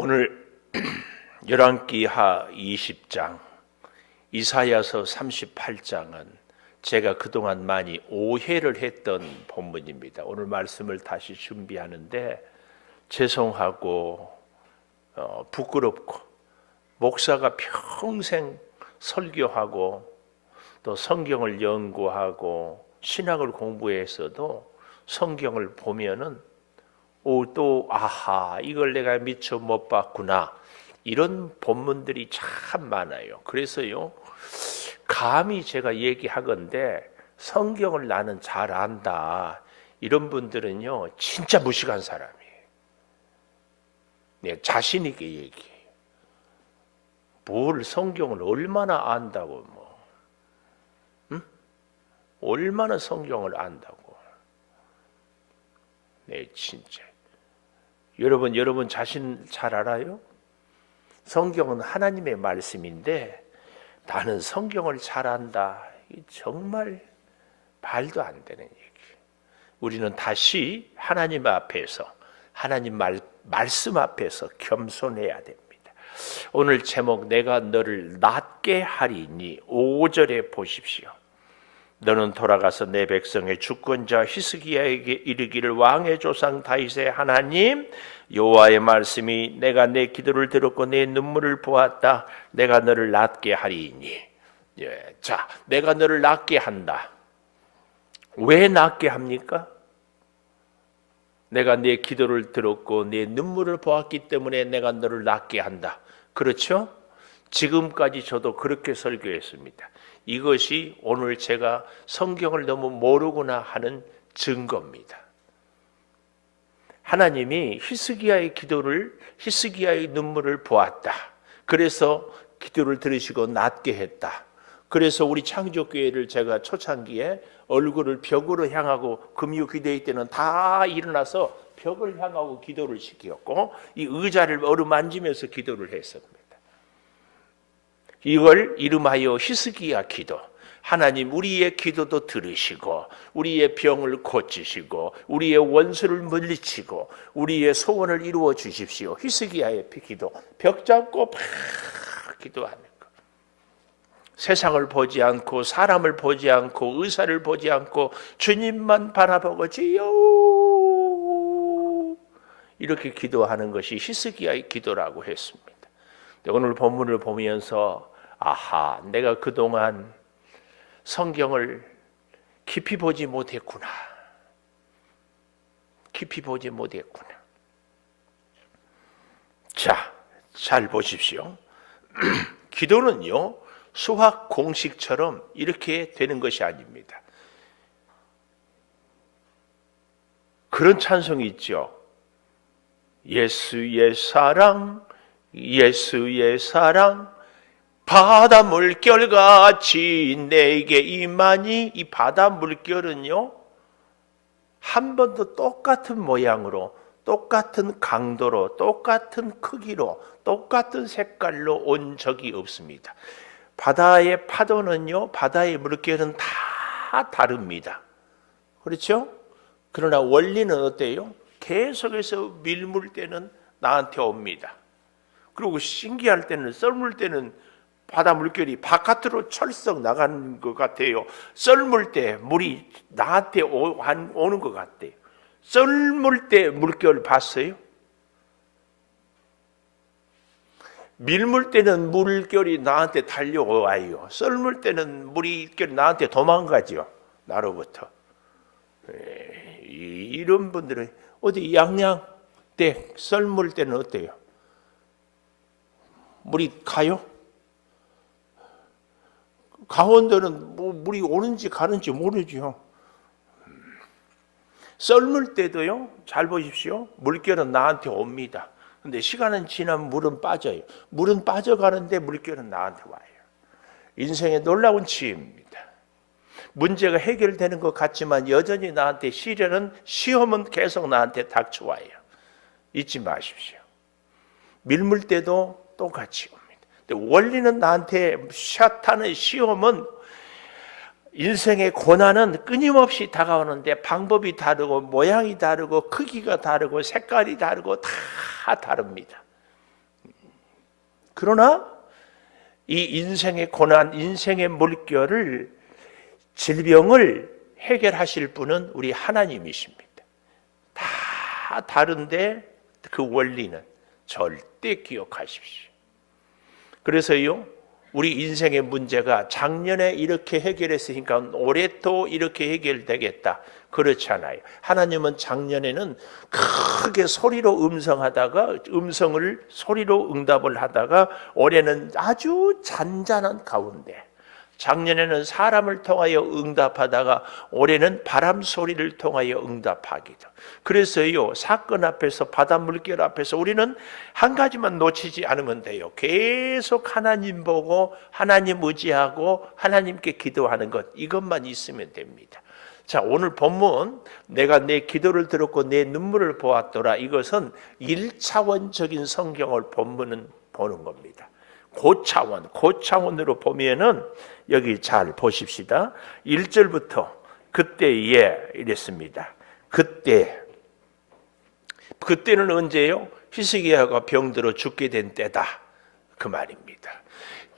오늘 열왕기하 20장, 이사야서 38장은 제가 그동안 많이 오해를 했던 본문입니다. 오늘 말씀을 다시 준비하는데 죄송하고 부끄럽고, 목사가 평생 설교하고 또 성경을 연구하고 신학을 공부해서도 성경을 보면은 아하, 이걸 내가 미처 못 봤구나, 이런 본문들이 참 많아요. 그래서요, 감히 제가 얘기하건대 성경을 나는 잘 안다, 이런 분들은요 진짜 무식한 사람이에요. 네, 자신 있게 얘기해요. 뭘 성경을 얼마나 안다고, 얼마나 성경을 안다고. 네, 진짜. 여러분 자신 잘 알아요? 성경은 하나님의 말씀인데 나는 성경을 잘 안다, 정말 말도 안 되는 얘기. 우리는 다시 하나님 앞에서, 하나님 말씀 앞에서 겸손해야 됩니다. 오늘 제목, 내가 너를 낫게 하리니, 5절에 보십시오. 너는 돌아가서 내 백성의 주권자 히스기야에게 이르기를, 왕의 조상 다윗의 하나님 여호와의 말씀이 내가 내 기도를 들었고 내 눈물을 보았다. 내가 너를 낫게 하리니. 자, 내가 너를 낫게 한다. 왜 낫게 합니까? 내가 내 기도를 들었고 내 눈물을 보았기 때문에 내가 너를 낫게 한다. 그렇죠? 지금까지 저도 그렇게 설교했습니다. 이것이 오늘 제가 성경을 너무 모르구나 하는 증거입니다. 하나님이 히스기야의 눈물을 보았다. 그래서 기도를 들으시고 낫게 했다. 그래서 우리 창조교회를 제가 초창기에 얼굴을 벽으로 향하고, 금요기도회 때는 다 일어나서 벽을 향하고 기도를 시켰고, 이 의자를 어루만지면서 기도를 했습니다. 이걸 이름하여 히스기야 기도. 하나님, 우리의 기도도 들으시고 우리의 병을 고치시고 우리의 원수를 물리치고 우리의 소원을 이루어 주십시오. 히스기야의 기도, 벽 잡고 막 기도하는 것. 세상을 보지 않고 사람을 보지 않고 의사를 보지 않고 주님만 바라보고 주여, 이렇게 기도하는 것이 히스기야의 기도라고 했습니다. 오늘 본문을 보면서 아하, 내가 그동안 성경을 깊이 보지 못했구나. 깊이 보지 못했구나. 자, 잘 보십시오. 기도는요, 수학 공식처럼 이렇게 되는 것이 아닙니다. 그런 찬송이 있죠. 예수의 사랑, 예수의 사랑, 바다 물결같이 내게 임하니. 이 바다 물결은요, 한 번도 똑같은 모양으로, 똑같은 강도로, 똑같은 크기로, 똑같은 색깔로 온 적이 없습니다. 바다의 파도는요, 바다의 물결은 다 다릅니다. 그렇죠? 그러나 원리는 어때요? 계속해서 밀물 때는 나한테 옵니다. 그리고 신기할 때는, 썰물 때는 바다 물결이 바깥으로 철썩 나가는 것 같아요. 썰물 때 물이 나한테 오는 것 같아요. 썰물 때 물결 봤어요? 밀물 때는 물결이 나한테 달려와요. 썰물 때는 물결이 나한테 도망가죠. 나로부터. 이런 분들은 어디 양양 때, 썰물 때는 어때요? 물이 가요? 강원도는 물이 오는지 가는지 모르죠. 썰물 때도요, 잘 보십시오. 물결은 나한테 옵니다. 근데 시간은 지나면 물은 빠져요. 물은 빠져가는데 물결은 나한테 와요. 인생의 놀라운 치유입니다. 문제가 해결되는 것 같지만 여전히 나한테 시험은 계속 나한테 닥쳐와요. 잊지 마십시오. 밀물 때도 똑같이 옵니다. 원리는 나한테 샷하는 시험은, 인생의 고난은 끊임없이 다가오는데 방법이 다르고 모양이 다르고 크기가 다르고 색깔이 다르고 다 다릅니다. 그러나 이 인생의 고난, 인생의 물결을, 질병을 해결하실 분은 우리 하나님이십니다. 다 다른데 그 원리는 절대 기억하십시오. 그래서요, 우리 인생의 문제가 작년에 이렇게 해결했으니까 올해 또 이렇게 해결되겠다, 그렇지 않아요. 하나님은 작년에는 크게 소리로 음성을 소리로 응답을 하다가 올해는 아주 잔잔한 가운데, 작년에는 사람을 통하여 응답하다가 올해는 바람 소리를 통하여 응답하기도. 그래서요, 사건 앞에서, 바다 물결 앞에서 우리는 한 가지만 놓치지 않으면 돼요. 계속 하나님 보고 하나님 의지하고 하나님께 기도하는 것, 이것만 있으면 됩니다. 자, 오늘 본문, 내가 내 기도를 들었고 내 눈물을 보았더라, 이것은 1차원적인 성경을 본문은 보는 겁니다. 고차원으로 보면은 여기 잘 보십시다. 1절부터 그때에 이랬습니다. 그때는 언제예요? 히스기야가 병들어 죽게 된 때다, 그 말입니다.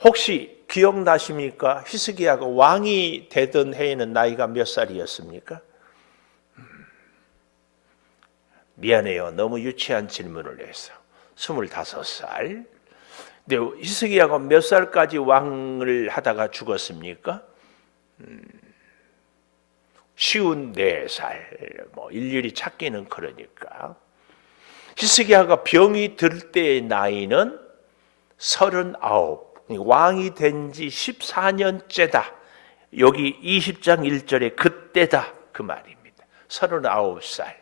혹시 기억나십니까? 히스기야가 왕이 되던 해에는 나이가 몇 살이었습니까? 미안해요, 너무 유치한 질문을 해서. 25살. 근데 히스기야가 몇 살까지 왕을 하다가 죽었습니까? 54살. 일일이 찾기는 그러니까. 히스기야가 병이 들 때의 나이는 39. 왕이 된 지 14년째다. 여기 20장 1절에 그때다, 그 말입니다. 39살.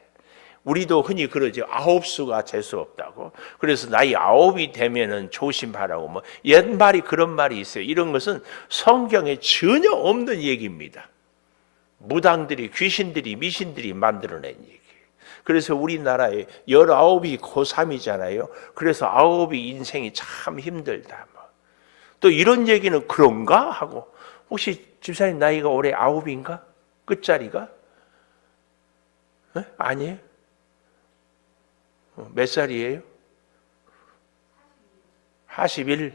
우리도 흔히 그러죠. 9수가 재수 없다고. 그래서 나이 9이 되면은 조심하라고. 옛말이 그런 말이 있어요. 이런 것은 성경에 전혀 없는 얘기입니다. 무당들이, 귀신들이, 미신들이 만들어낸 얘기. 그래서 우리나라에 19이 고3이잖아요. 그래서 9이 인생이 참 힘들다. 또 이런 얘기는 그런가 하고, 혹시 집사님 나이가 올해 9인가? 끝자리가? 아니에요? 몇 살이에요? 41?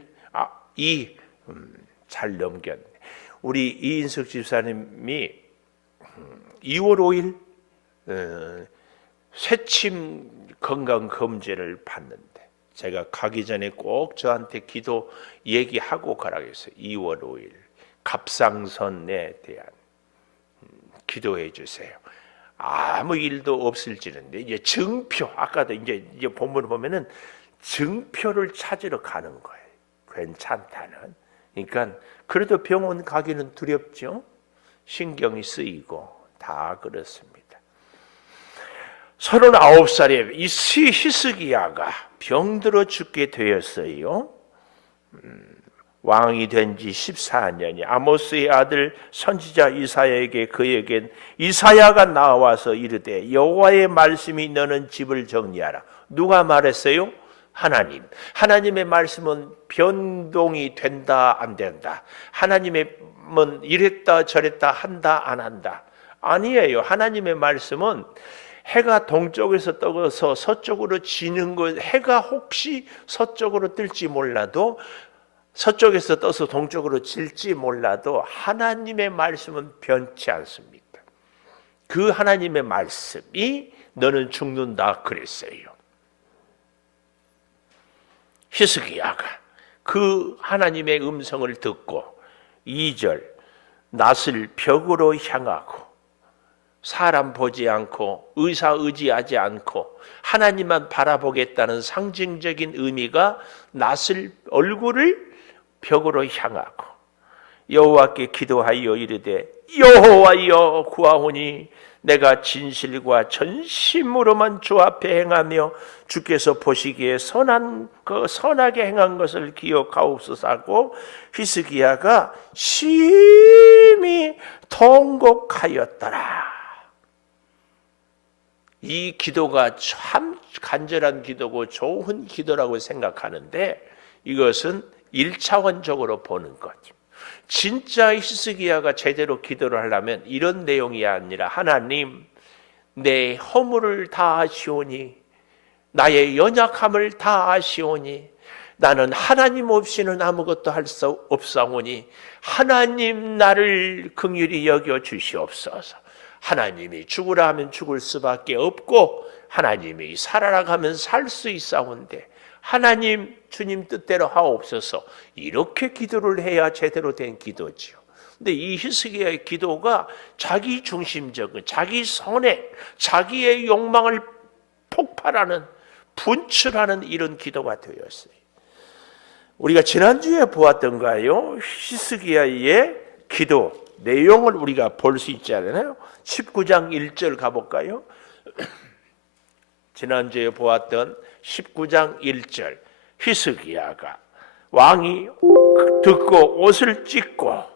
2? 잘 넘겼네. 우리 이인석 집사님이 2월 5일 쇠침 건강검진을 받는데, 제가 가기 전에 꼭 저한테 기도 얘기하고 가라고 했어요. 2월 5일 갑상선에 대한 기도해 주세요. 아무 일도 없을지는데, 이제 증표, 아까도 이제 본문을 보면은 증표를 찾으러 가는 거예요. 괜찮다는. 그러니까 그래도 병원 가기는 두렵죠. 신경이 쓰이고 다 그렇습니다. 39살에 이 히스기야가 병들어 죽게 되었어요. 왕이 된 지 14년이. 아모스의 아들 선지자 이사야에게 그에겐 이사야가 나와서 이르되 여호와의 말씀이 너는 집을 정리하라. 누가 말했어요? 하나님. 하나님의 말씀은 변동이 된다 안 된다. 하나님은 이랬다 저랬다 한다 안 한다. 아니에요. 하나님의 말씀은 해가 동쪽에서 떠서 서쪽으로 지는 것, 해가 혹시 서쪽으로 뜰지 몰라도, 서쪽에서 떠서 동쪽으로 질지 몰라도 하나님의 말씀은 변치 않습니다. 그 하나님의 말씀이 너는 죽는다 그랬어요. 히스기야가 그 하나님의 음성을 듣고 2절 낯을 벽으로 향하고, 사람 보지 않고 의사 의지하지 않고 하나님만 바라보겠다는 상징적인 의미가 낯을, 얼굴을 벽으로 향하고 여호와께 기도하여 이르되 여호와여 구하오니 내가 진실과 전심으로만 주 앞에 행하며 주께서 보시기에 선하게 행한 것을 기억하옵소서 하고 히스기야가 심히 통곡하였더라. 이 기도가 참 간절한 기도고 좋은 기도라고 생각하는데, 이것은 1차원적으로 보는 거죠. 진짜 히스기야가 제대로 기도를 하려면 이런 내용이 아니라, 하나님 내 허물을 다 아시오니 나의 연약함을 다 아시오니 나는 하나님 없이는 아무것도 할 수 없사오니 하나님 나를 긍휼히 여겨 주시옵소서. 하나님이 죽으라 하면 죽을 수밖에 없고 하나님이 살아라 하면 살 수 있사온데 하나님 주님 뜻대로 하옵소서. 이렇게 기도를 해야 제대로 된 기도지요. 근데 이 히스기야의 기도가 자기 중심적인, 자기 선행, 자기의 욕망을 폭발하는, 분출하는 이런 기도가 되었어요. 우리가 지난주에 보았던가요? 히스기야의 기도 내용을 우리가 볼 수 있지 않나요? 19장 1절 가볼까요? 지난주에 보았던 19장 1절, 히스기야가 왕이 듣고 옷을 찢고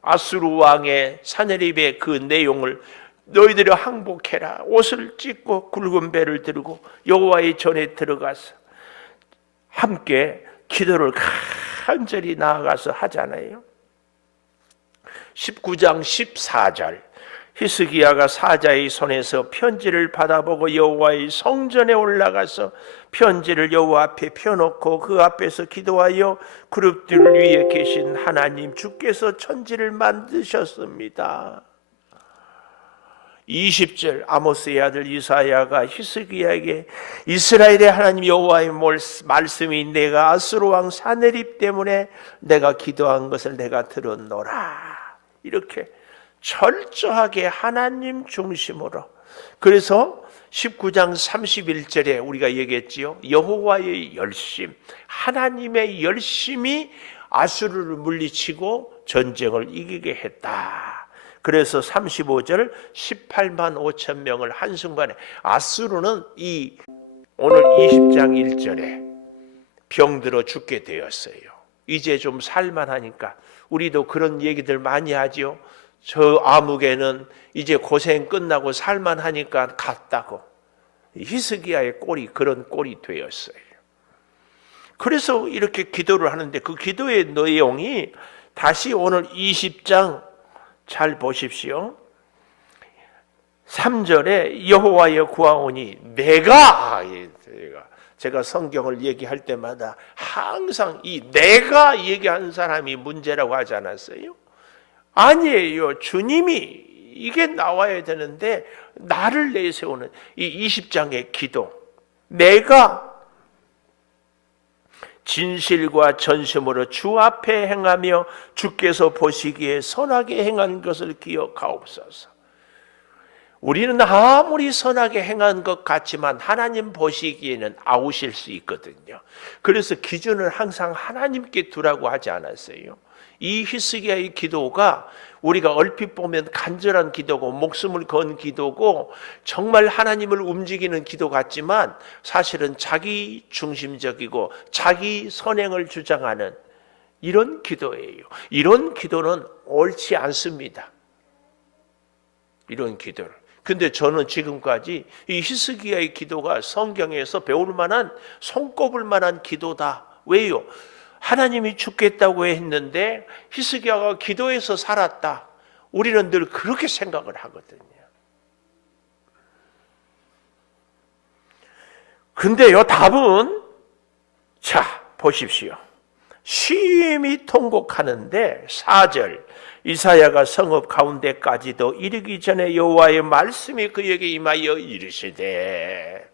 아수르 왕의 사네립의 그 내용을 너희들이 항복해라. 옷을 찢고 굵은 배를 들고 여호와의 전에 들어가서 함께 기도를 간절히 나아가서 하잖아요. 19장 14절, 히스기야가 사자의 손에서 편지를 받아보고 여호와의 성전에 올라가서 편지를 여호와 앞에 펴놓고 그 앞에서 기도하여 그룹들 위에 계신 하나님 주께서 천지를 만드셨습니다. 20절, 아모스의 아들 이사야가 히스기야에게 이스라엘의 하나님 여호와의 말씀이 내가 아수르 왕 사네립 때문에 내가 기도한 것을 내가 들었노라. 이렇게 철저하게 하나님 중심으로. 그래서 19장 31절에 우리가 얘기했지요. 여호와의 열심, 하나님의 열심이 아수르를 물리치고 전쟁을 이기게 했다. 그래서 35절 18만 5천 명을 한순간에, 아수르는 이 오늘 20장 1절에 병들어 죽게 되었어요. 이제 좀 살만하니까 우리도 그런 얘기들 많이 하죠. 저 아무개는 이제 고생 끝나고 살만하니까 갔다고. 히스기야의 꼴이 그런 꼴이 되었어요. 그래서 이렇게 기도를 하는데 그 기도의 내용이 다시 오늘 20장 잘 보십시오. 3절에 여호와여 구하오니 제가 성경을 얘기할 때마다 항상 이 내가 얘기하는 사람이 문제라고 하지 않았어요? 아니에요. 주님이 이게 나와야 되는데 나를 내세우는 이 20장의 기도, 내가 진실과 전심으로 주 앞에 행하며 주께서 보시기에 선하게 행한 것을 기억하옵소서. 우리는 아무리 선하게 행한 것 같지만 하나님 보시기에는 아우실 수 있거든요. 그래서 기준을 항상 하나님께 두라고 하지 않았어요. 이 히스기야의 기도가 우리가 얼핏 보면 간절한 기도고 목숨을 건 기도고 정말 하나님을 움직이는 기도 같지만 사실은 자기 중심적이고 자기 선행을 주장하는 이런 기도예요. 이런 기도는 옳지 않습니다. 이런 기도를. 근데 저는 지금까지 이 히스기야의 기도가 성경에서 배울 만한, 손꼽을 만한 기도다. 왜요? 하나님이 죽겠다고 했는데 히스기야가 기도해서 살았다. 우리는 늘 그렇게 생각을 하거든요. 근데요, 답은, 자, 보십시오. 심히 통곡하는데 4절, 이사야가 성읍 가운데까지도 이르기 전에 여호와의 말씀이 그에게 임하여 이르시되,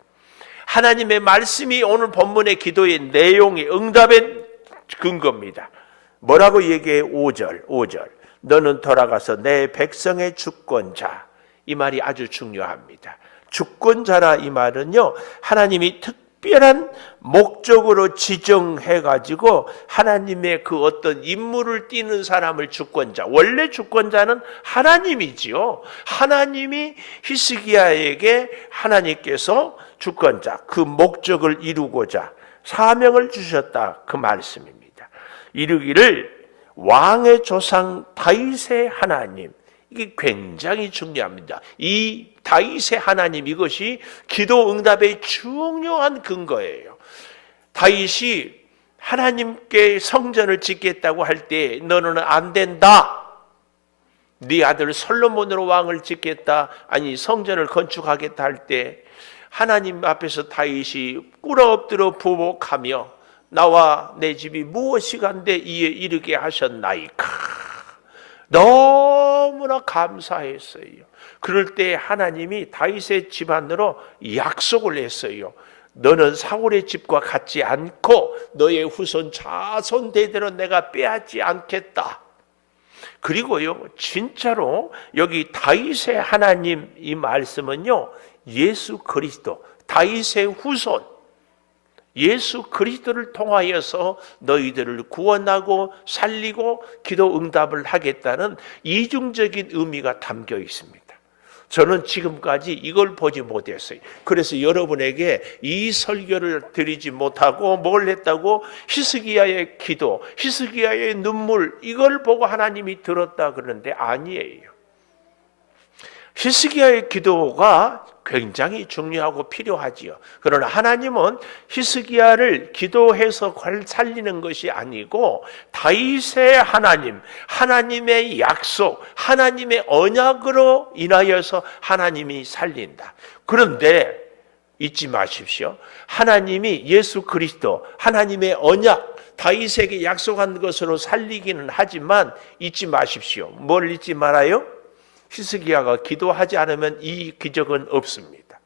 하나님의 말씀이 오늘 본문의 기도의 내용이 응답의 근거입니다. 뭐라고 얘기해? 5절. 너는 돌아가서 내 백성의 주권자. 이 말이 아주 중요합니다. 주권자라 이 말은요, 하나님이 특별한 목적으로 지정해가지고 하나님의 그 어떤 임무를 띠는 사람을 주권자. 원래 주권자는 하나님이지요. 하나님이 히스기야에게 하나님께서 주권자, 그 목적을 이루고자 사명을 주셨다. 그 말씀입니다. 이르기를 왕의 조상 다윗의 하나님, 이게 굉장히 중요합니다. 이 다윗의 하나님, 이것이 기도 응답의 중요한 근거예요. 다윗이 하나님께 성전을 짓겠다고 할 때 너는 안 된다. 네 아들 솔로몬으로 왕을 짓겠다, 아니 성전을 건축하겠다 할 때 하나님 앞에서 다윗이 꿇어 엎드려 부복하며 나와 내 집이 무엇이간데 이에 이르게 하셨나이까. 너무나 감사했어요. 그럴 때 하나님이 다윗의 집안으로 약속을 했어요. 너는 사울의 집과 같지 않고 너의 후손 자손 대대로 내가 빼앗지 않겠다. 그리고요, 진짜로 여기 다윗의 하나님 이 말씀은요, 예수 그리스도, 다윗의 후손 예수 그리스도를 통하여서 너희들을 구원하고 살리고 기도 응답을 하겠다는 이중적인 의미가 담겨 있습니다. 저는 지금까지 이걸 보지 못했어요. 그래서 여러분에게 이 설교를 드리지 못하고 뭘 했다고? 히스기야의 기도, 히스기야의 눈물, 이걸 보고 하나님이 들었다 그러는데 아니에요. 히스기야의 기도가 굉장히 중요하고 필요하지요. 그러나 하나님은 히스기야를 기도해서 살리는 것이 아니고 다윗의 하나님, 하나님의 약속, 하나님의 언약으로 인하여서 하나님이 살린다. 그런데 잊지 마십시오. 하나님이 예수 그리스도, 하나님의 언약, 다윗에게 약속한 것으로 살리기는 하지만 잊지 마십시오. 뭘 잊지 말아요? 히스기야가 기도하지 않으면 이 기적은 없습니다.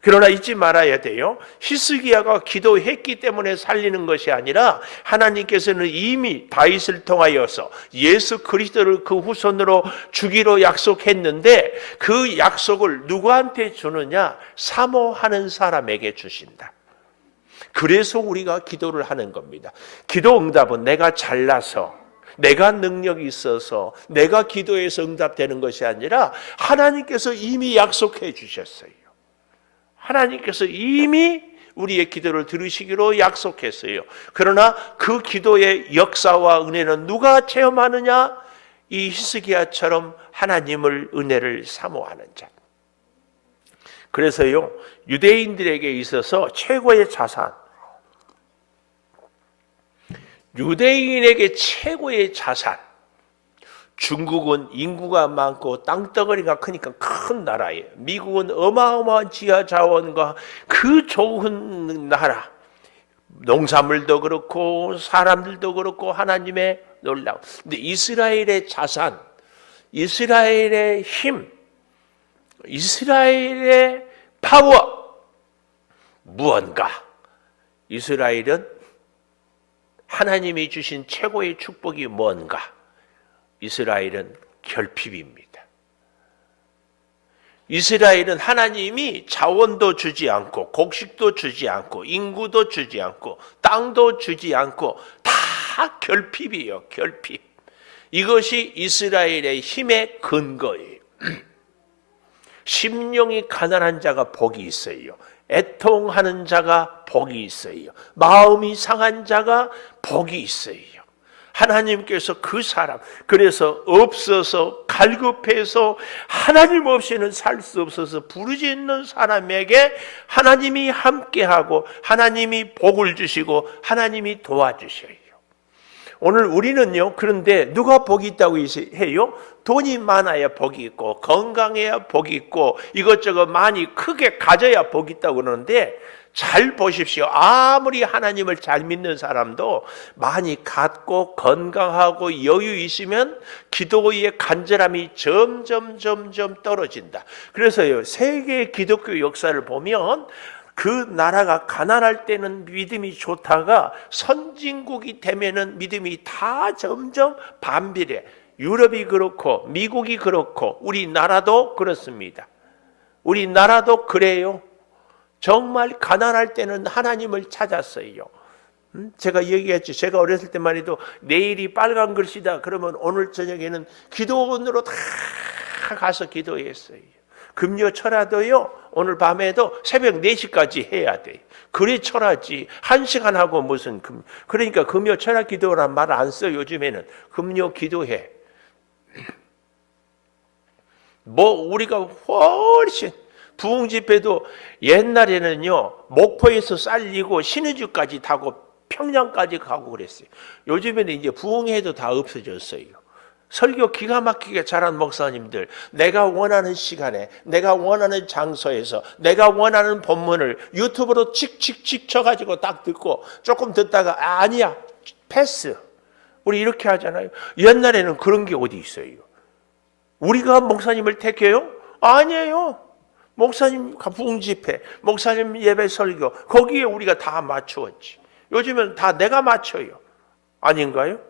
그러나 잊지 말아야 돼요. 히스기야가 기도했기 때문에 살리는 것이 아니라 하나님께서는 이미 다윗을 통하여서 예수 그리스도를 그 후손으로 주기로 약속했는데 그 약속을 누구한테 주느냐? 사모하는 사람에게 주신다. 그래서 우리가 기도를 하는 겁니다. 기도 응답은 내가 잘나서, 내가 능력이 있어서, 내가 기도해서 응답되는 것이 아니라 하나님께서 이미 약속해 주셨어요. 하나님께서 이미 우리의 기도를 들으시기로 약속했어요. 그러나 그 기도의 역사와 은혜는 누가 체험하느냐? 이 히스기야처럼 하나님을, 은혜를 사모하는 자. 그래서요, 유대인들에게 있어서 최고의 자산, 유대인에게 최고의 자산, 중국은 인구가 많고 땅덩어리가 크니까 큰 나라예요. 미국은 어마어마한 지하 자원과 그 좋은 나라, 농산물도 그렇고 사람들도 그렇고 하나님의 놀라움. 근데 이스라엘의 자산, 이스라엘의 힘, 이스라엘의 파워, 무언가? 이스라엘은 하나님이 주신 최고의 축복이 뭔가? 이스라엘은 결핍입니다. 이스라엘은 하나님이 자원도 주지 않고 곡식도 주지 않고 인구도 주지 않고 땅도 주지 않고 다 결핍이에요. 결핍. 이것이 이스라엘의 힘의 근거예요. 심령이 가난한 자가 복이 있어요. 애통하는 자가 복이 있어요. 마음이 상한 자가 복이 있어요. 하나님께서 그 사람, 그래서 없어서 갈급해서 하나님 없이는 살 수 없어서 부르짖는 사람에게 하나님이 함께하고 하나님이 복을 주시고 하나님이 도와주셔요. 오늘 우리는요, 그런데 누가 복이 있다고 해요? 돈이 많아야 복이 있고 건강해야 복이 있고 이것저것 많이 크게 가져야 복이 있다고 그러는데 잘 보십시오. 아무리 하나님을 잘 믿는 사람도 많이 갖고 건강하고 여유 있으면 기도의 간절함이 점점 떨어진다. 그래서요, 세계 기독교 역사를 보면 그 나라가 가난할 때는 믿음이 좋다가 선진국이 되면은 믿음이 다 점점 반비례. 유럽이 그렇고 미국이 그렇고 우리나라도 그렇습니다. 우리나라도 그래요. 정말 가난할 때는 하나님을 찾았어요. 제가 얘기했죠. 제가 어렸을 때만 해도 내일이 빨간 글씨다 그러면 오늘 저녁에는 기도원으로 다 가서 기도했어요. 금요 철야도요, 오늘 밤에도 새벽 4시까지 해야 돼. 그래 철야지. 1시간 하고 무슨 그러니까 금요 철야 기도란 말 안 써. 요즘에는 금요 기도해. 뭐 우리가 훨씬 부흥 집회도 옛날에는요, 목포에서 쌀리고 신의주까지 타고 평양까지 가고 그랬어요. 요즘에는 이제 부흥회도 다 없어졌어요. 설교 기가 막히게 잘한 목사님들, 내가 원하는 시간에, 내가 원하는 장소에서, 내가 원하는 본문을 유튜브로 칙칙칙 쳐가지고 딱 듣고 조금 듣다가 아니야, 패스. 우리 이렇게 하잖아요. 옛날에는 그런 게 어디 있어요? 우리가 목사님을 택해요? 아니에요. 목사님 부흥 집회, 목사님 예배 설교, 거기에 우리가 다 맞추었지. 요즘은 다 내가 맞춰요. 아닌가요?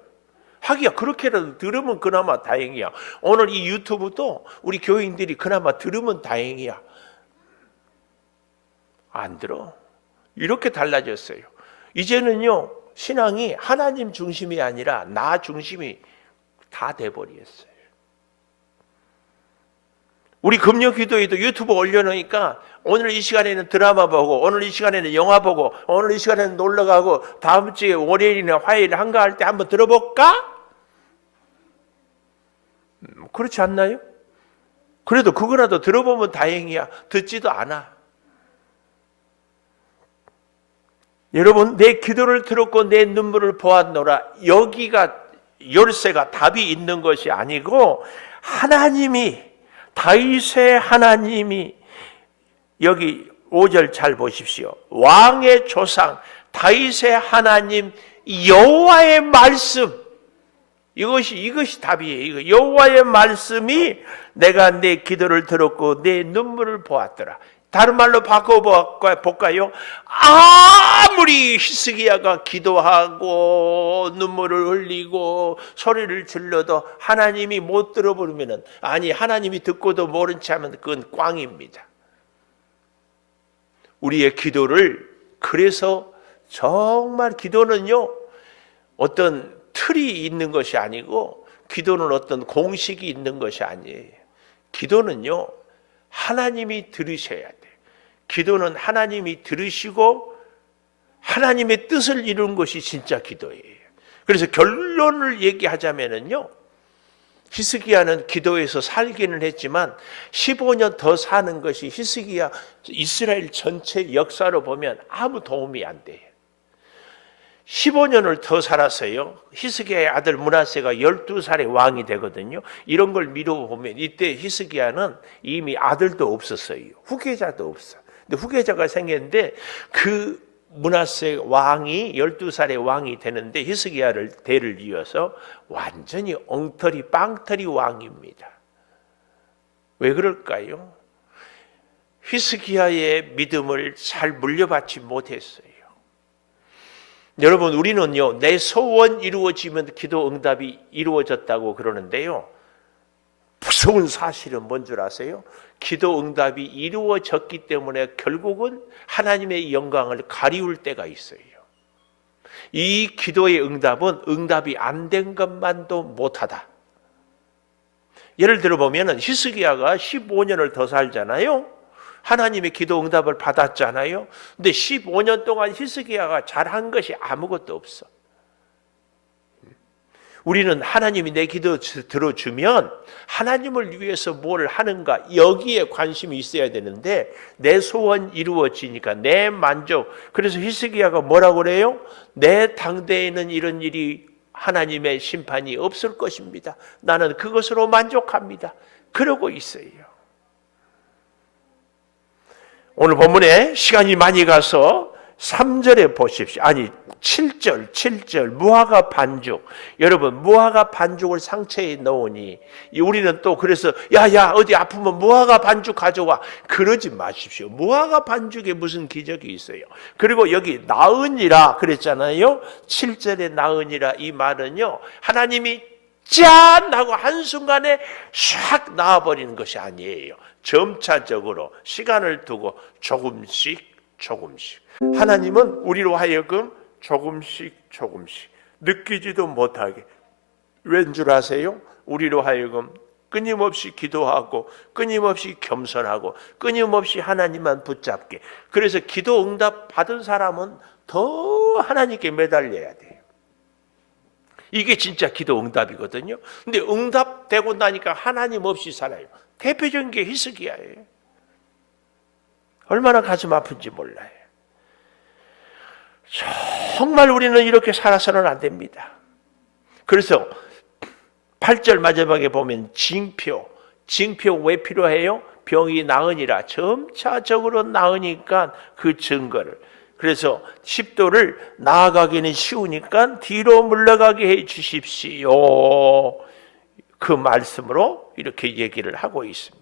하기야 그렇게라도 들으면 그나마 다행이야. 오늘 이 유튜브도 우리 교인들이 그나마 들으면 다행이야. 안 들어. 이렇게 달라졌어요. 이제는요, 신앙이 하나님 중심이 아니라 나 중심이 다 돼버렸어요. 우리 금요 기도에도 유튜브 올려놓으니까 오늘 이 시간에는 드라마 보고, 오늘 이 시간에는 영화 보고, 오늘 이 시간에는 놀러 가고, 다음 주에 월요일이나 화요일 한가할 때 한번 들어볼까? 그렇지 않나요? 그래도 그거라도 들어보면 다행이야. 듣지도 않아. 여러분, 내 기도를 들었고 내 눈물을 보았노라. 여기가 열쇠가 답이 있는 것이 아니고, 하나님이, 다윗의 하나님이, 여기 5절 잘 보십시오. 왕의 조상 다윗의 하나님 여호와의 말씀, 이것이 답이에요. 이거 여호와의 말씀이 내가 내 기도를 들었고 내 눈물을 보았더라. 다른 말로 바꿔볼까요? 아무리 히스기야가 기도하고 눈물을 흘리고 소리를 질러도 하나님이 못 들어버리면은, 아니 하나님이 듣고도 모른 채 하면 그건 꽝입니다. 우리의 기도를, 그래서 정말 기도는요, 어떤 틀이 있는 것이 아니고, 기도는 어떤 공식이 있는 것이 아니에요. 기도는요, 하나님이 들으셔야 돼요. 기도는 하나님이 들으시고 하나님의 뜻을 이루는 것이 진짜 기도예요. 그래서 결론을 얘기하자면요, 히스기야는 기도에서 살기는 했지만 15년 더 사는 것이 히스기야 이스라엘 전체 역사로 보면 아무 도움이 안 돼요. 15년을 더 살았어요. 히스기야의 아들 므낫세가 12살의 왕이 되거든요. 이런 걸 미뤄보면 이때 히스기야는 이미 아들도 없었어요. 후계자도 없어. 근데 후계자가 생겼는데 그 므낫세 왕이 12살의 왕이 되는데 히스기야를 대를 이어서 완전히 엉터리 빵터리 왕입니다. 왜 그럴까요? 히스기야의 믿음을 잘 물려받지 못했어요. 여러분, 우리는요, 내 소원 이루어지면 기도 응답이 이루어졌다고 그러는데요, 무서운 사실은 뭔 줄 아세요? 기도 응답이 이루어졌기 때문에 결국은 하나님의 영광을 가리울 때가 있어요. 이 기도의 응답은 응답이 안 된 것만도 못하다. 예를 들어 보면 히스기야가 15년을 더 살잖아요. 하나님의 기도 응답을 받았잖아요. 근데 15년 동안 히스기야가 잘한 것이 아무것도 없어. 우리는 하나님이 내 기도 들어주면 하나님을 위해서 뭘 하는가, 여기에 관심이 있어야 되는데 내 소원 이루어지니까 내 만족. 그래서 히스기야가 뭐라고 그래요? 내 당대에는 이런 일이, 하나님의 심판이 없을 것입니다. 나는 그것으로 만족합니다. 그러고 있어요. 오늘 본문에 시간이 많이 가서 3절에 보십시오. 아니 7절 무화과 반죽. 여러분, 무화과 반죽을 상처에 넣으니 우리는 또 그래서 야야 어디 아프면 무화과 반죽 가져와, 그러지 마십시오. 무화과 반죽에 무슨 기적이 있어요. 그리고 여기 나으니라 그랬잖아요. 7절에 나으니라, 이 말은요, 하나님이 짠 하고 한순간에 샥 나와버리는 것이 아니에요. 점차적으로 시간을 두고 조금씩 하나님은 우리로 하여금 조금씩 느끼지도 못하게, 왠 줄 아세요? 우리로 하여금 끊임없이 기도하고 끊임없이 겸손하고 끊임없이 하나님만 붙잡게. 그래서 기도 응답 받은 사람은 더 하나님께 매달려야 돼요. 이게 진짜 기도 응답이거든요. 근데 응답되고 나니까 하나님 없이 살아요. 대표적인 게 히스기야예요. 얼마나 가슴 아픈지 몰라요. 정말 우리는 이렇게 살아서는 안 됩니다. 그래서 8절 마지막에 보면 징표 왜 필요해요? 병이 나으니라. 점차적으로 나으니까 그 증거를. 그래서 10도를 나아가기는 쉬우니까 뒤로 물러가게 해 주십시오. 그 말씀으로 이렇게 얘기를 하고 있습니다.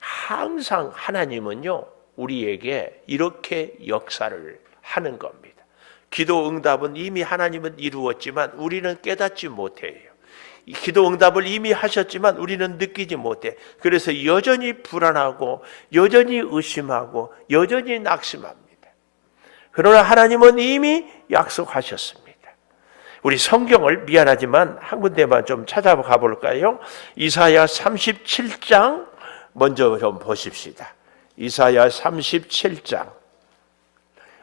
항상 하나님은요, 우리에게 이렇게 역사를 하는 겁니다. 기도 응답은 이미 하나님은 이루었지만 우리는 깨닫지 못해요. 기도 응답을 이미 하셨지만 우리는 느끼지 못해. 그래서 여전히 불안하고 여전히 의심하고 여전히 낙심합니다. 그러나 하나님은 이미 약속하셨습니다. 우리 성경을 미안하지만 한 군데만 좀 찾아가 볼까요? 이사야 37장 먼저 좀 보십시다. 이사야 37장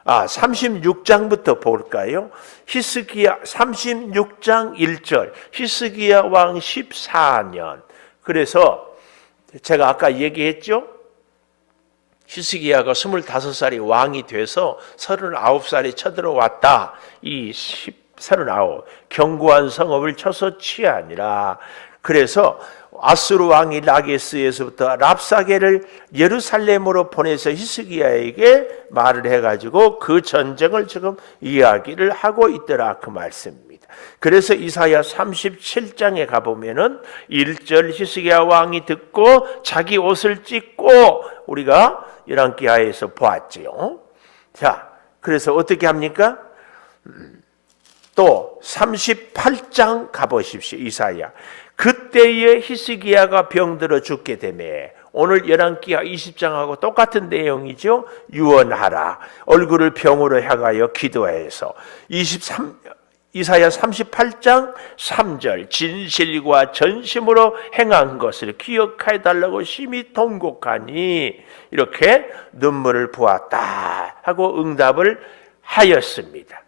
36장부터 볼까요? 히스기야 36장 1절 히스기야 왕 14년. 그래서 제가 아까 얘기했죠? 히스기야가 25살이 왕이 돼서 39살이 쳐들어왔다. 이 39 견고한 성읍을 쳐서 취하니라. 그래서 아수르 왕이 라게스에서부터 랍사게를 예루살렘으로 보내서 히스기야에게 말을 해가지고 그 전쟁을 지금 이야기를 하고 있더라, 그 말씀입니다. 그래서 이사야 37장에 가보면은 1절 히스기야 왕이 듣고 자기 옷을 찢고 우리가 열왕기하에서 보았지요. 자, 그래서 어떻게 합니까? 또 38장 가보십시오. 이사야. 그때에 히스기야가 병들어 죽게 되매, 오늘 열왕기하 20장하고 똑같은 내용이죠. 유언하라. 얼굴을 병으로 향하여 기도해서. 이사야 38장 3절 진실과 전심으로 행한 것을 기억해 달라고 심히 통곡하니 이렇게 눈물을 부었다 하고 응답을 하였습니다.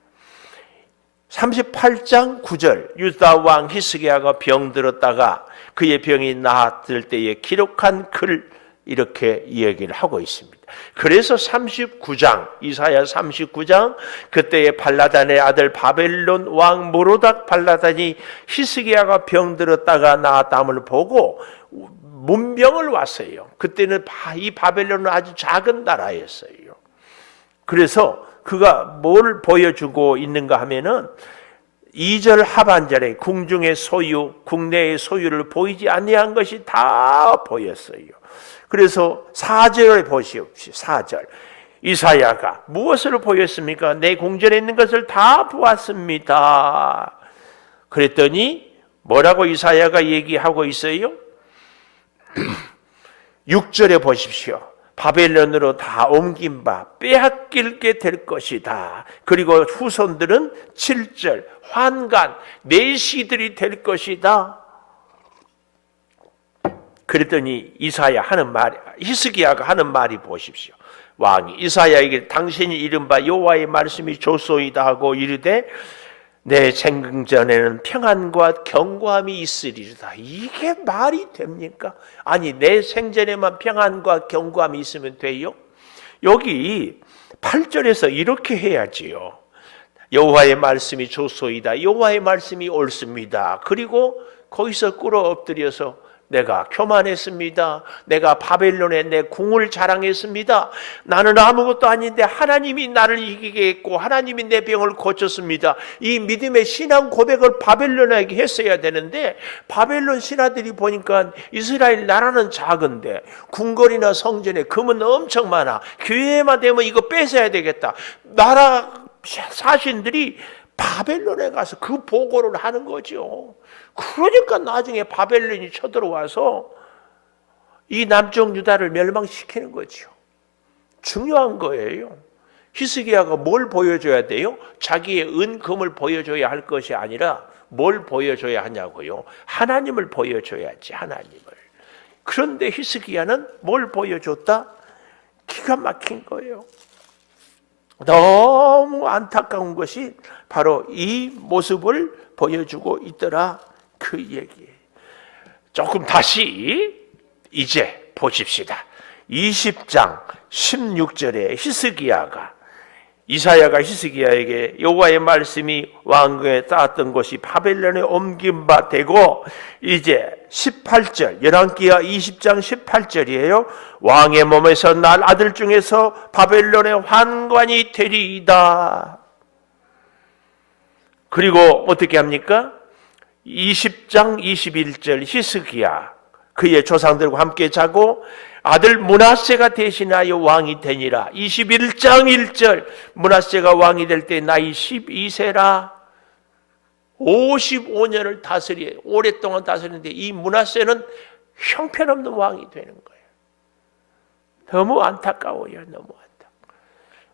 38장 9절 유다 왕 히스기야가 병들었다가 그의 병이 나았을 때에 기록한 글 이렇게 이야기를 하고 있습니다. 그래서 39장 이사야 39장 그때의 발라단의 아들 바벨론 왕 모로닥 발라단이 히스기야가 병들었다가 나았다함을 보고 문병을 왔어요. 그때는 이 바벨론은 아주 작은 나라였어요. 그래서 그가 뭘 보여주고 있는가 하면은 2절 하반절에 궁중의 소유, 국내의 소유를 보이지 아니한 것이 다 보였어요. 그래서 4절에 보시옵시오. 4절. 이사야가 무엇을 보였습니까? 내 궁전에 있는 것을 다 보았습니다. 그랬더니 뭐라고 이사야가 얘기하고 있어요? 6절에 보십시오. 바벨론으로 다 옮긴 바 빼앗길게 될 것이다. 그리고 후손들은 7절 환관 내시들이 될 것이다. 그랬더니 이사야 하는 말, 히스기야가 하는 말이 보십시오. 왕이 이사야에게 당신이 이른바 여호와의 말씀이 좋소이다 하고 이르되 내 생전에는 평안과 견고함이 있으리로다. 이게 말이 됩니까? 아니 내 생전에만 평안과 견고함이 있으면 돼요? 여기 8절에서 이렇게 해야지요. 여호와의 말씀이 좋소이다. 여호와의 말씀이 옳습니다. 그리고 거기서 꿇어 엎드려서 내가 교만했습니다. 내가 바벨론에 내 궁을 자랑했습니다. 나는 아무것도 아닌데 하나님이 나를 이기게 했고 하나님이 내 병을 고쳤습니다. 이 믿음의 신앙 고백을 바벨론에게 했어야 되는데 바벨론 신하들이 보니까 이스라엘 나라는 작은데 궁궐이나 성전에 금은 엄청 많아. 기회만 되면 이거 뺏어야 되겠다. 나라 사신들이 바벨론에 가서 그 보고를 하는 거죠. 그러니까 나중에 바벨론이 쳐들어와서 이 남쪽 유다를 멸망시키는 거죠. 중요한 거예요. 히스기야가 뭘 보여줘야 돼요? 자기의 은금을 보여줘야 할 것이 아니라 뭘 보여줘야 하냐고요? 하나님을 보여줘야지, 하나님을. 그런데 히스기야는 뭘 보여줬다? 기가 막힌 거예요. 너무 안타까운 것이 바로 이 모습을 보여주고 있더라, 그 얘기예요. 조금 다시 이제 보십시다. 20장 16절에 히스기야가 이사야가 히스기야에게 여호와의 말씀이 왕궁에 쌓았던 곳이 바벨론에 옮긴 바 되고 이제 18절 열왕기하 20장 18절이에요. 왕의 몸에서 날 아들 중에서 바벨론의 환관이 되리이다. 그리고 어떻게 합니까? 20장 21절 히스기야 그의 조상들과 함께 자고 아들 므낫세가 대신하여 왕이 되니라. 21장 1절 므낫세가 왕이 될 때 나이 12세라. 55년을 다스려 오랫동안 다스리는데 이 므낫세는 형편없는 왕이 되는 거예요. 너무 안타까워요. 너무 안타까워.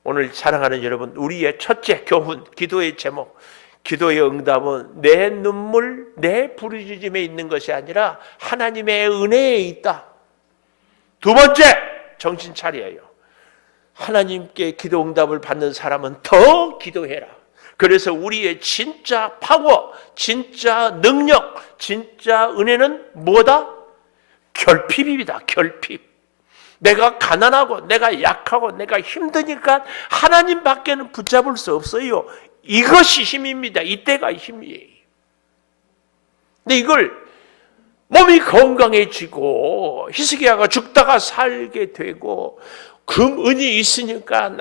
오늘 사랑하는 여러분, 우리의 첫째 교훈, 기도의 제목, 기도의 응답은 내 눈물, 내 부르짖음에 있는 것이 아니라 하나님의 은혜에 있다. 두 번째, 정신 차려요. 하나님께 기도 응답을 받는 사람은 더 기도해라. 그래서 우리의 진짜 파워, 진짜 능력, 진짜 은혜는 뭐다? 결핍입니다. 결핍. 내가 가난하고 내가 약하고 내가 힘드니까 하나님밖에는 붙잡을 수 없어요. 이것이 힘입니다. 이때가 힘이에요. 근데 이걸 몸이 건강해지고 히스기야가 죽다가 살게 되고 금은이 있으니까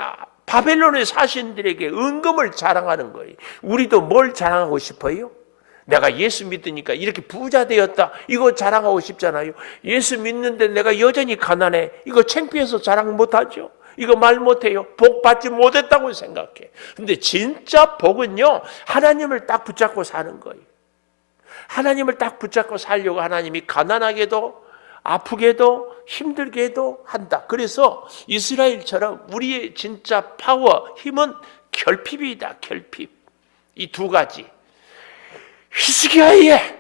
바벨론의 사신들에게 은금을 자랑하는 거예요. 우리도 뭘 자랑하고 싶어요? 내가 예수 믿으니까 이렇게 부자 되었다. 이거 자랑하고 싶잖아요. 예수 믿는데 내가 여전히 가난해. 이거 창피해서 자랑 못하죠. 이거 말 못해요. 복 받지 못했다고 생각해. 근데 진짜 복은요, 하나님을 딱 붙잡고 사는 거예요. 하나님을 딱 붙잡고 살려고 하나님이 가난하게도 아프게도 힘들게도 한다. 그래서 이스라엘처럼 우리의 진짜 파워, 힘은 결핍이다. 결핍. 이 두 가지. 히스기야의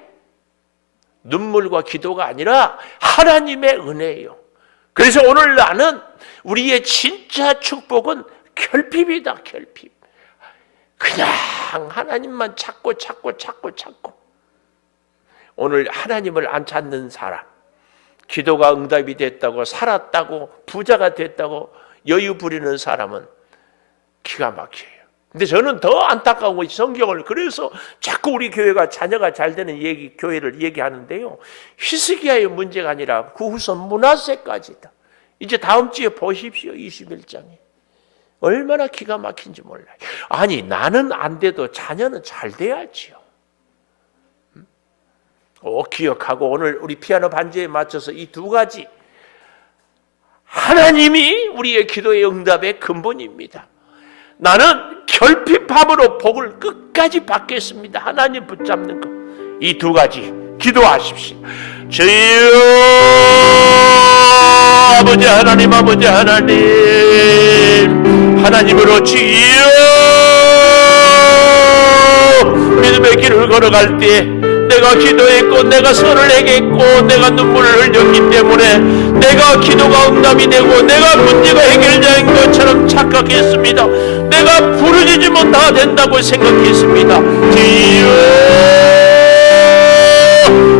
눈물과 기도가 아니라 하나님의 은혜예요. 그래서 오늘 나는 우리의 진짜 축복은 결핍이다. 결핍. 그냥 하나님만 찾고 오늘 하나님을 안 찾는 사람, 기도가 응답이 됐다고 살았다고 부자가 됐다고 여유 부리는 사람은 기가 막혀요. 근데 저는 더 안타까운 것이 성경을 그래서 자꾸 우리 교회가 자녀가 잘 되는 교회를 얘기하는데요. 히스기야의 문제가 아니라 그 후손 므낫세까지다. 이제 다음 주에 보십시오. 21장에. 얼마나 기가 막힌지 몰라요. 아니 나는 안 돼도 자녀는 잘 돼야지요. 기억하고 오늘 우리 피아노 반주에 맞춰서 이 두 가지 하나님이 우리의 기도의 응답의 근본입니다. 나는 결핍함으로 복을 끝까지 받겠습니다. 하나님 붙잡는 것. 이 두 가지 기도하십시오. 주여 아버지 하나님, 아버지 하나님, 하나님으로 주여 믿음의 길을 걸어갈 때 내가 기도했고 내가 선을 행했고 내가 눈물을 흘렸기 때문에 내가 기도가 응답이 되고 내가 문제가 해결된 것처럼 착각했습니다. 내가 부르짖으면 다 된다고 생각했습니다. 주여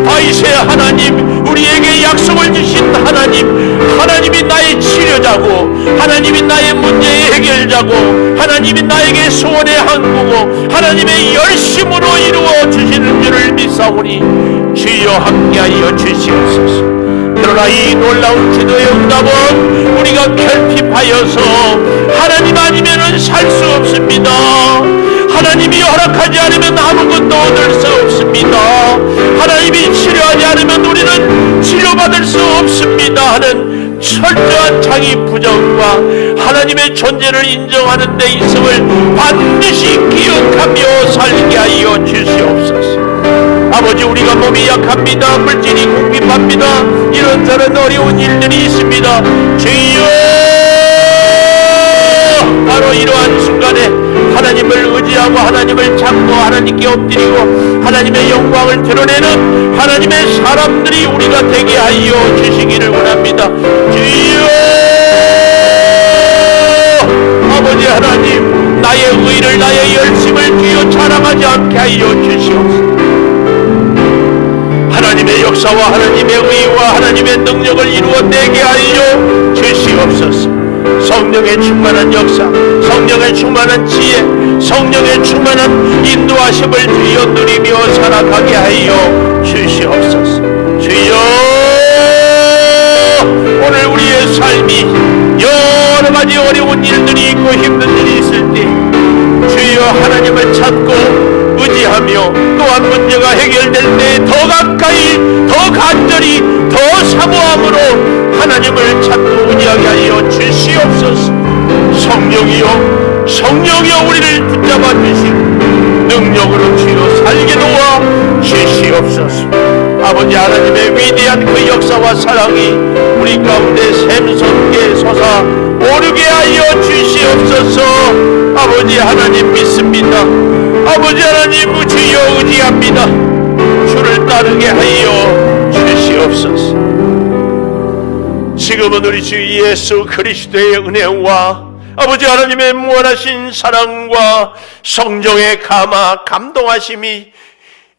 다윗의 하나님, 우리에게 약속을 주신 하나님이 나의 치료자고 하나님이 나의 문제의 해결자고 하나님이 나에게 소원의 항구고 하나님의 열심으로 이루어 주시는 줄을 믿사오니 주여 함께하여 주시옵소서. 그러나 이 놀라운 기도의 응답은 우리가 결핍하여서 하나님 아니면 살 수 없습니다. 하나님이 허락하지 않으면 아무것도 얻을 수 없습니다. 하나님이 치료하지 않으면 우리는 치료받을 수 없습니다 하는 철저한 자기 부정과 하나님의 존재를 인정하는 데 있음을 반드시 기억하며 살게 하여 주시옵소서. 아버지, 우리가 몸이 약합니다. 물질이 궁핍합니다. 이런저런 어려운 일들이 있습니다. 주여 바로 이러한 순간에 하나님을 의지하고 하나님을 찾고 하나님께 엎드리고 하나님의 영광을 드러내는 하나님의 사람들이 우리가 되게 하여 주시기를 원합니다. 주여 아버지 하나님, 나의 의를 나의 열심을 주여 자랑하지 않게 하여 주시옵소서. 하나님의 역사와 하나님의 의와 하나님의 능력을 이루어내게 하여 주시옵소서. 성령의 충만한 역사, 성령의 충만한 지혜, 성령의 충만한 인도하심을 주여 누리며 살아가게 하여 주시옵소서. 주여, 오늘 우리의 삶이 여러 가지 어려운 일들이 있고 힘든 일이 있을 때 주여 하나님을 찾고 의지하며, 또한 문제가 해결될 때 더 가까이, 더 간절히, 더 사모함으로 하나님을 찾고 의지하게 하여 주시옵소서. 성령이여, 성령이여, 우리를 붙잡아 주시고 능력으로 주여 살게 도와 주시옵소서. 아버지 하나님의 위대한 그 역사와 사랑이 우리 가운데 샘솟게 솟아 오르게 하여 주시옵소서. 아버지 하나님 믿습니다. 아버지 하나님 주여 의지합니다. 주를 따르게 하여 주시옵소서. 지금은 우리 주 예수 그리스도의 은혜와 아버지 하나님의 무한하신 사랑과 성령의 감동하심이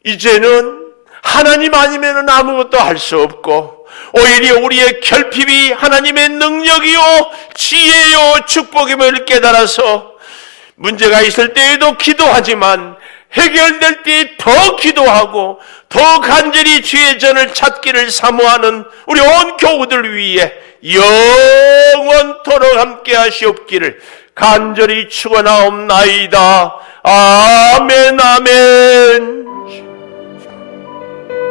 이제는 하나님 아니면 아무것도 할 수 없고, 오히려 우리의 결핍이 하나님의 능력이요 지혜요 축복임을 깨달아서 문제가 있을 때에도 기도하지만 해결될 때 더 기도하고 더 간절히 주의 전을 찾기를 사모하는 우리 온 교우들 위해 영원토록 함께 하시옵기를 간절히 축원하옵나이다. 아멘, 아멘.